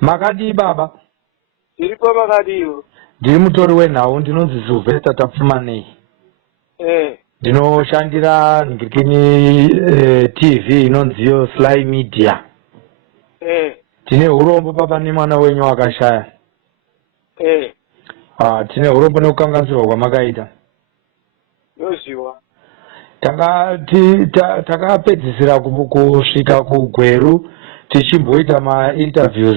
Makadi baba. Iripo makadiyo. Ndiri mutori wenhau ndinonzi Silvester tapfumanei. Ndinoshandira ngirikini TV inonziyo SlyMedia. Tine urombo papa nemwana wenyu wakashaya. Tine urombo nekukanganisirwa kwamakaita. Yoziwa. Takapedzisira kusvika kuGweru tichimboita ma-interviews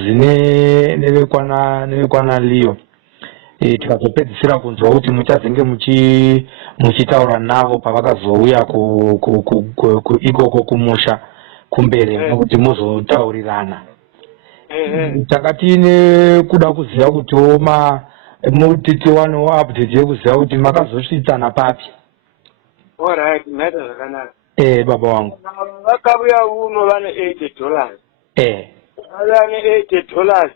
nevekwana Leo. Tikazopedzisira kunzwa kuti muchazenge muchitaura navo pavakazouya ikoko kumusha kuMberengwa kuti muzotaurirana. Takatine kuda kuziva kuti tiwanewo update yekuziva kuti makazosvitsana papi. Alright, matter zvakanaka. Baba wangu. Vakauya uno vane $80. Vane $80.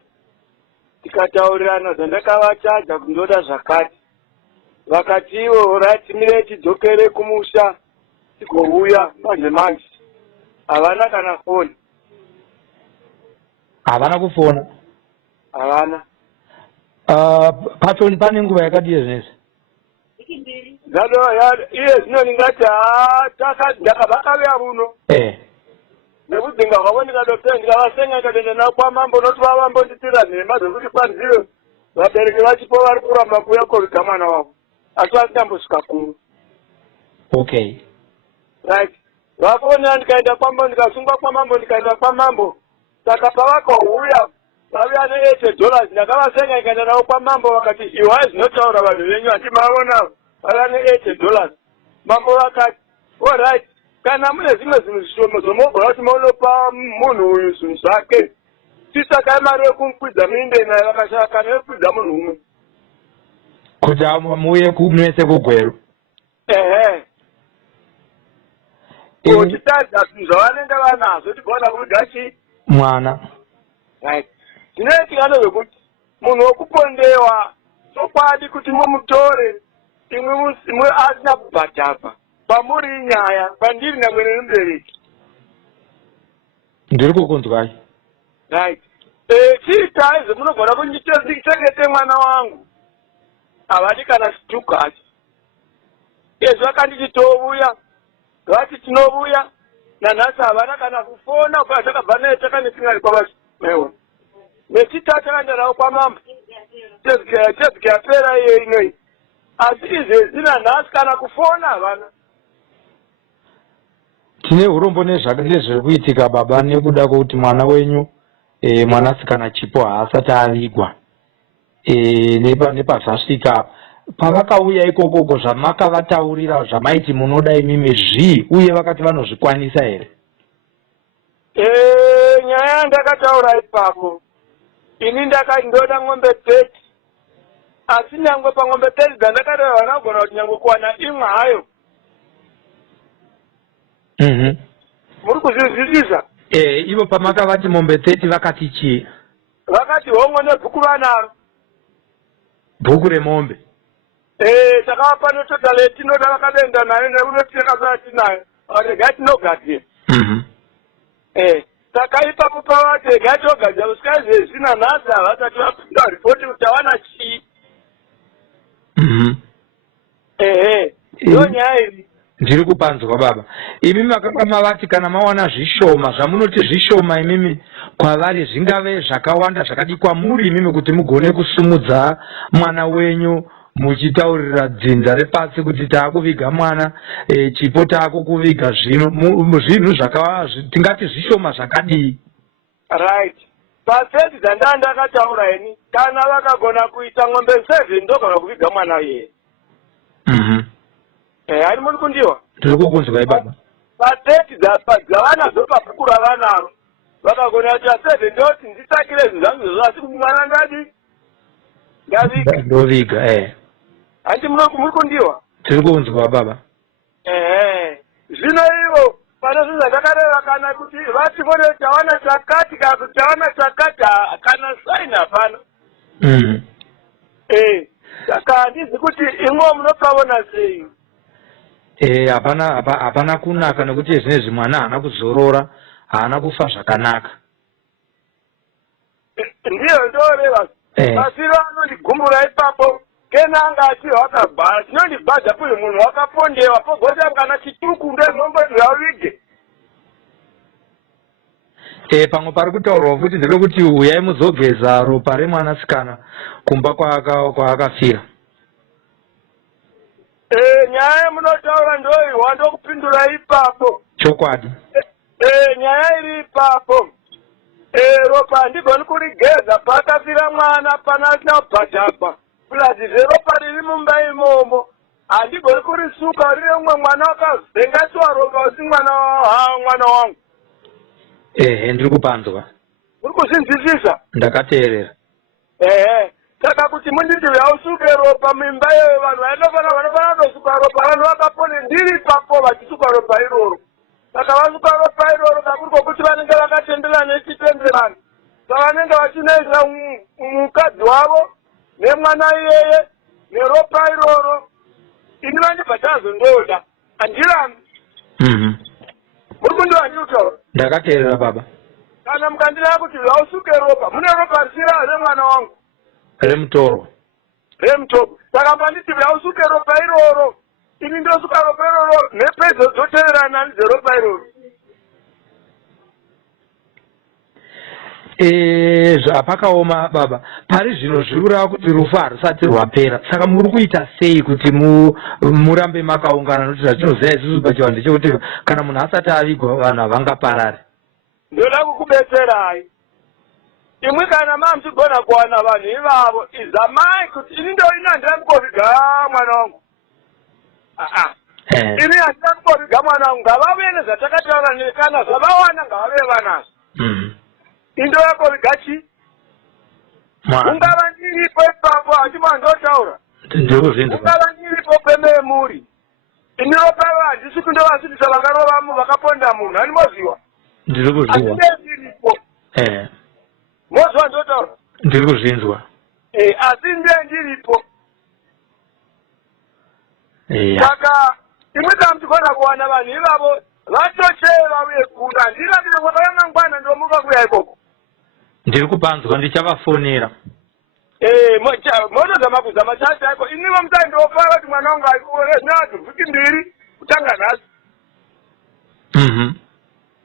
Tikataurirana zvandakavachaja kundoda zvakati. Vakati ivo right mire tidzokere kumusha tigouya manje. Havana kana foni. Havana kufona? Havana. Pacho pane nguva yakadii zvinezvi? Iye zvino ndingati ndakavakauya muno. Nekudzinga kwavo ndikadopera ndikavasenga ndikaenda navo kwamambo noti vavambonditira nhemba dzekuti kwanziwe vabereki vachipo vari kuramba kuuya koviga mwana wavo asi vasingambosvika kuru. Okay. Right. Vafonera ndikaenda kwambo ndikasungwa kwamambo ndikaenda kwamambo. Saka pavakauya vauya ne$80 ndakavasenga ndikaenda navo kwamambo vakati iwai zvinotaura vanhu venyu hatimaona vauya ne$80. Mambo vakati alright. Kana mune zvimwe zvinhu zvishoma zvomogona kuti maunopa munhu uyu zvinhu zvake tisakai mari yekumukwidza muinde naye vakashaya kana yekukwidza munhu umwe kuti muuye mese kuGweru. Titarisa zvinhu zvavanenge vanazvo tigona kuda chii mwana. Right. Zvinoitika nezvekuti munhu wekupondewa chokwadi kuti mumutore imwe asina kubhadhapa pamuri inyaya pandiri namwene nemubereki. Ndiri kukunzwai. Right. Chiita izvo munogona kundichengete mwana wangu. Havadi kana situkasi. Izvo vakanditi tovuya. Vati tinovuya. Nanhasi havana kana kufona kubva takabva naye takanesingari kwavasi. Nechita takaenda navo kwamambo. Tezike yapera iye inoi. Asi izvezvi nanhasi kana kufona havana. Tine urombo nezviri kuitika baba nekuda kwokuti mwana wenyu mwanasikana Chipo haasati avigwa nepazvasvika pavakauya ikokoko zvamakavataurira zvamaiti munoda imimi uye vakati vanozvikwanisa here? Nyaya yandakataura ipapo ini ndakati ndoda ng'ombe 30 asi nyangwe pang'ombe 30 dzandakataura vanogona kuti nyangwe kuwana imwe hayo. Muri kuzvizwisisa? Ivo pamakavati mombe 30 vakati chii? Vakati hongo nebhuku vanaro. Bhuku remombe? Takavapa netotal yetinoda vakadenda nayo neunoteka tinayo. Regai tinogadzira. Saka ipapo pavati regai tinogadzira kusvika izvezvi nanhasi havasati vapinda ripoti kuti havana chii. Ndo nyaya iri. Ndiri kupanzwa baba. Imimi makanga mavati kana mawana zvishoma zvamunoti zvishoma imimi kwavari zvingave zvakawanda zvakadi kwamuri imimi kuti mugone kusumudza mwana wenyu muchitaurira dzinza repasi kuti taakuviga mwana Chipo taakukuviga zvinhu tingati zvishoma zvakadii. Right. Paseti dzandakataura ini kana vakagona kuita ng'ombe 7 ndogona kuviga mwana iye. Hari muri kundiwa? Ndiri kukunzwai baba. Paseti dzavanadzo pabhuku ravanaro vakagona kuti 7 ndoti ndisakire zvinhu zvangu izvozvo asi mwana ngadi ngaviga. Ndoviga Handi muri kundiwa? Ndiri kukunzwa baba. Zvino ivo pane zvinhu zvatakareva kana kuti vati vone tawana chakati kana kuti tawana chakati kana saini hapana. Saka handizi kuti imwe munopavona sei. Hapana kunaka nekuti zvinezvi mwana haana kuzorora, haana kufa zvakanaka. ndiyo ndoreva masiro anondigumbura ipapo kenanga ati wakabhara chinondibhadha kuti munhu wakapondewa pogota kana chituku ndezvombozi ravige pamwe pari kutaurwa futi ndepekuti uyai muzogeza ropa remwanasikana kumba kwaakafira. Nyaya yemunotaura ndoiwa ndokupindura ipapo. Chokwadi. Nyaya iri ipapo. Ropa handigoni kurigeza pakafira mwana panasina kubhadhaba. Pulazi ropa riri mumba imomo handigoni kurisuka riri umwe mwana wakazengasiwa ropa usi mwana wangu. Ndiri kupanzwa. Uri kuzvinzwisisa? Ndakateerera. Saka kuti munditi yausuke ropa mimba yevanhu vanofana kusuka ropa vanhu vakapone ndiri papo vachisuka ropa iroro. Saka vasuka ropa iroro kakuri kokuti vanenge vakatendera nechitenderano. Saka vanenge vachinoisa mukadzi wavo nemwana iyeye neropa iroro. Ini vandibva tazondoda handirambi. Muri kundiwa ndiutaura? Ndakateerera baba. Kana mukandira kuti vausuke ropa mune ropa risira remwana wangu. Remutoro. Saka panditi vyausuke ropa iroro. Ini ndosuka ropa iroro nepedzo dzoteerana neropa iroro. Zvapakaoma baba. Pari zvino zvirura kuti rufu harusati rwapera. Saka muri kuita sei kuti murambe makaungana nokuti zvatinoziva isusu pachivanhu chekuti kana munhu asati avigwa vanhu havangaparari. Ndoda kukubetserai. Imwe kana mamsigona kuwana vanhu ivavo izamai kuti ini ndoina ndamboviga mwana wangu. Ini handina kumboviga mwana wangu ngavave nezvatakataura nekana zvavawana ngavave vanazvo. Indo yakoviga chi? Ungava ndiripo ipapo hachimandotaura. Ungava ndiripo pememuri. Ini ropa handisi kundovasvitisa vakarovamo vakaponda munhu handimoziva. Ndiri kuzviwa. Ndiripo. Mozwa ndotaura? Ndiri kuzvinzwa. Asi ndiripo. Saka imwe tamtikona kuwana vanhu ivavo vatocheva uye kuna handina kuti kwakangangwana ndomuka kuya ikoko. Ndiri kupanzwa ndichavafonera. Moto dzamaguzama chacho aiko inivo mutai ndopara kuti mwana wangu aikore nadzo vhiki mbiri kutanga nhasi.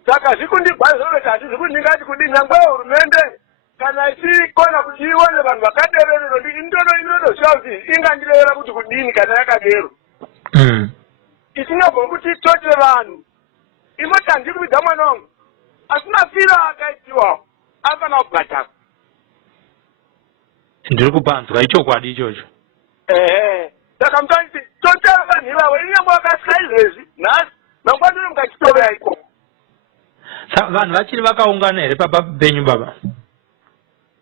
Saka zvikundigwaza kuti handisi kuti ndingati kudini nyangwe hurumende kana ichikona kuti ione vanhu vakadererero inodoziva kuti ingandirevera kuti kudini kana yakadero. Isinogoni kuti itote vanhu. Imoti handiri kuvidza mwana wangu asi mafiro akaitiwawo afana kubhadhaka. Ndiri kupanzwa ichokwadi ichocho. Saka mutaniti totera vanhu ivavo inyangwe vakasika izvezvi nhasi mangwanani mukachitovera ikoko. Vanhu vachiri vakaungana here papa penyu baba?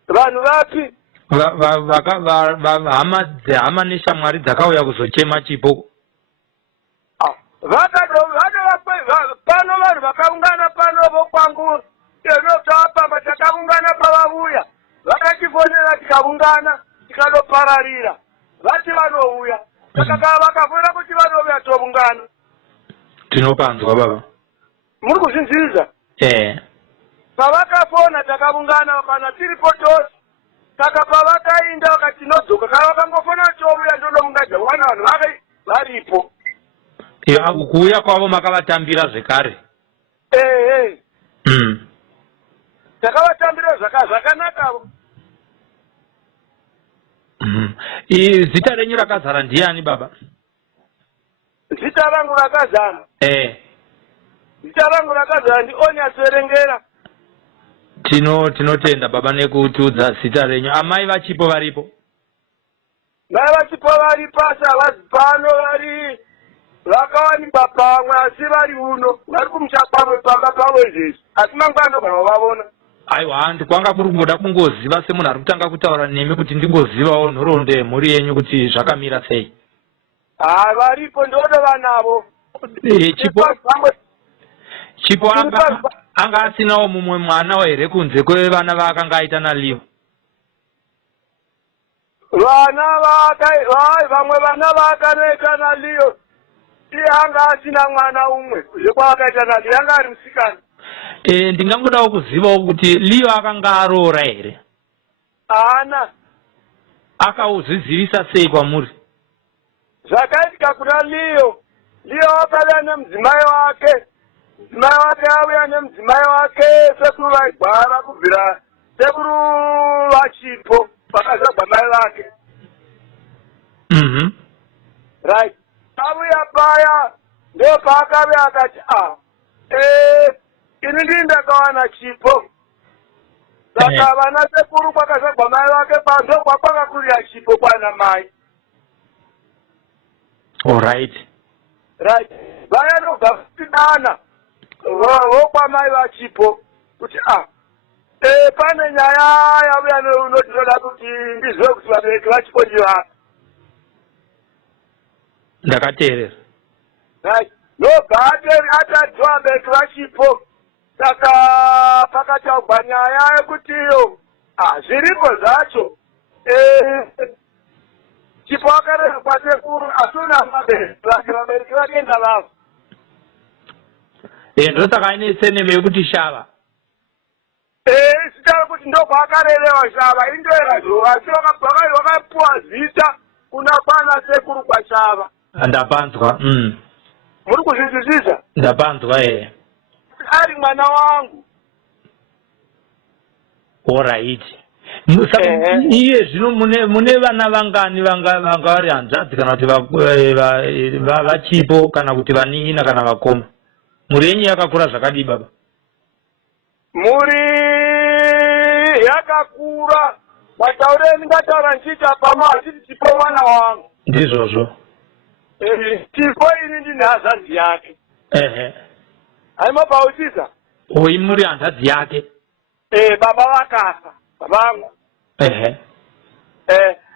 Vanhu vapi? Hama neshamwari dzakauya kuzochema Chipo. Pano vanhu vakaungana pano vokwangu tavapamba takaungana pavavuya vakatifonera tikaungana tikadopararira vati vanouya saka vakavona kuti vanouya toungana. Tinopanzwa baba. Muri kuzvinziriza? Pavakafona takaungana kana tiripo tose saka pavakainda vakati tinodzoka kana vakangofona touya ndonomungadza vana vanhu varipo. Kuuya kwavo makavatambira zvekare. Takavatambira zvakanakavo. Zita renyu rakazara ndiani baba? Zita rangu rakazara? Zita rangu rakazara ndi Onias Verengera. Tinotenda baba nekutiudza zita renyu. Amai vachipo varipo? Mai vachipo varipo asi havazi pano vari vakawanikwa pamwe asi vari uno vari kumusha pamwe pamba pavo izvezvi asi mangwana ndogona kuvavona. Aiwa ndikwanga kuri kungoda kungoziva semunhu ari kutanga kutaura nemi kuti ndingozivawo nhoroondo yemhuri yenyu kuti zvakamira sei. Varipo ndodova navo. Chipo anga asinawo mumwe mwana here kunze kwevana vaakanga aita naLeo? Vamwe vana vaakanoita naLeo iye anga asina mwana umwe zvekwaakaita naLeo anga ari musikana. Ndingangodawo kuzivawo kuti Leo akanga aroora here? Ana. Akauzvizivisa sei kwamuri? Zvakaitika kuna Leo wakauya nemudzimai wake. Mudzimai wake auya nemudzimai wake sekuru vaigwara kubvira sekuru vachipo vakazogwa mai vake. Right. Auya paya ndopaakauya akati ini ndini ndakawana Chipo. Saka vana sekuru kwakazogwa mai vake ndokwakakurira Chipo kwana mai. All right. Right. Vaya nobva kutidana vokwamai vachipo kuti pane nyaya yauya notinoda kuti ndizwe kuti vabereki vachipo ndivana. Ndakateerera. Right. Nobva atadzwa vabereki vachipo. Saka pakataurwa nyaya yekutiyo zviripo zvacho Chipo akareva kwasekuru asuna vabereki vakenda vavo. Ndosaka aine seneme yekuti Shava. Sitava kuti ndokwaakarerewa Shava indoerazvo asi wakapuwa zita kuna kwana sekuru kwaShava. Ndapanzwa. Muri kuzvizwisisa? Ndapanzwa ari mwana wangu. All right. Iye zvino mune vana vangani vanga vari hanzvadzi kana kuti vachipo kana kuti vanin'ina kana vakoma? Muri yenyu yakakura zvakadii baba? Muri yakakura. Mataure ndingataura nchiita pama achiti Chipo mwana wangu. Ndizvozvo. Chipo ini ndine hanzvadzi yake. Haimabvautiza? Oi muri hanzvadzi yake? Baba vakafa. Babangu.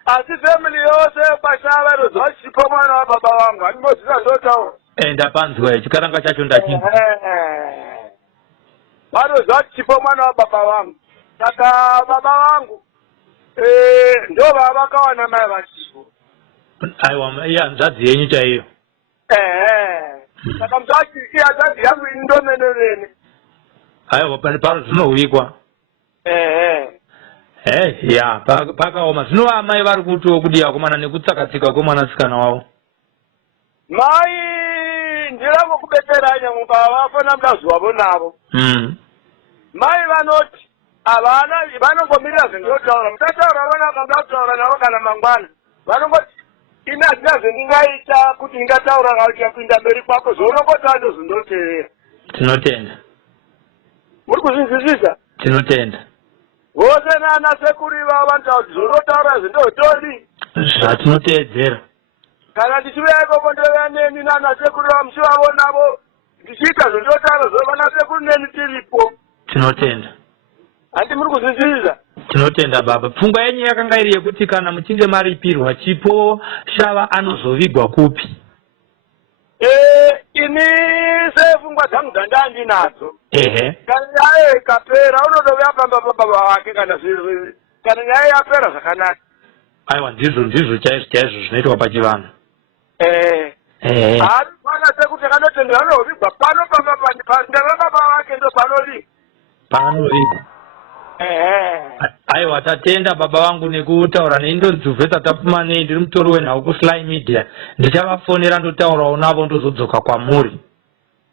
Asi family yose kwaShava inoziva Chipo mwana wababa vangu. Handimoziva zvotaura. Ndapanzwa chikaranga chacho ndachini. Vanoziva Chipo mwana wababa vangu. Saka baba vangu ndo vakawana mai vaChipo. Aiwa iye hanzvadzi yenyu chaiyo. Saka mutachiki hanzvadzi yangu ini ndomenerene. Aiwa pano zvinohwikwa. Ya pakaoma zvinova amai vari kudiwa komana nekutsakatsika kwemwanasikana wavo. Mai ndirango kubetsera nyamuka vafana mudazuvavo navo. Mai vanoti havana vanongomirira zvendotaura mutataura vana vakanga kutaura navo kana mangwana vanongoti ini hazina zvendingaita kuti ndingataura navo tikapinda mberi kwako zvounongota ndozvindoteerera. Tinotenda. Muri kuzvinzwisisa? Tinotenda. Vose nana sekuru ivavo vanotaura kuti zvonotaura zvindotori. Zvatinoteedzera. Kana ndichiuya ikoko ndovea neni nana sekuru vavo muchivavo navo ndichiita zvendotaura zvovana sekuru neni tiripo. Tinotenda. Handi muri kuzvinzwisisa? Tinotenda baba. Pfungwa yenyu yakanga iri yekuti kana muchinge maripirwa Chipo Shava anozovigwa kupi? Ini sepfungwa dzangu dzandandinadzo. Kana nyaya ikapera unodovea pamba baba vake kana nyaya yapera zvakanaka. Aiwa ndizvo chaizvo zvinoitwa pachivanhu. Ari pana sekuti akanotendera anovigwa pano pamba pandava baba vake ndo panovigwa. Aiwa tatenda baba vangu nekutaura neindonzuvhesa tapumanei ndiri mutori wenhau kuSlyMedia. Ndichavafonera ndotaurawo navo ndozodzoka kwamuri.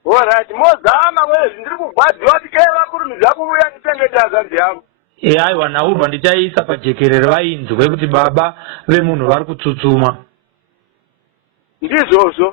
Alright, mozama wezvi ndiri kugwadziwa tikaiva kurumidza kuuya nditengeta zanzi yangu. Aiwa naurwa ndichaisa pajekerere vainzwe kuti baba vemunhu vari kutsutsuma. Ndizvozvo.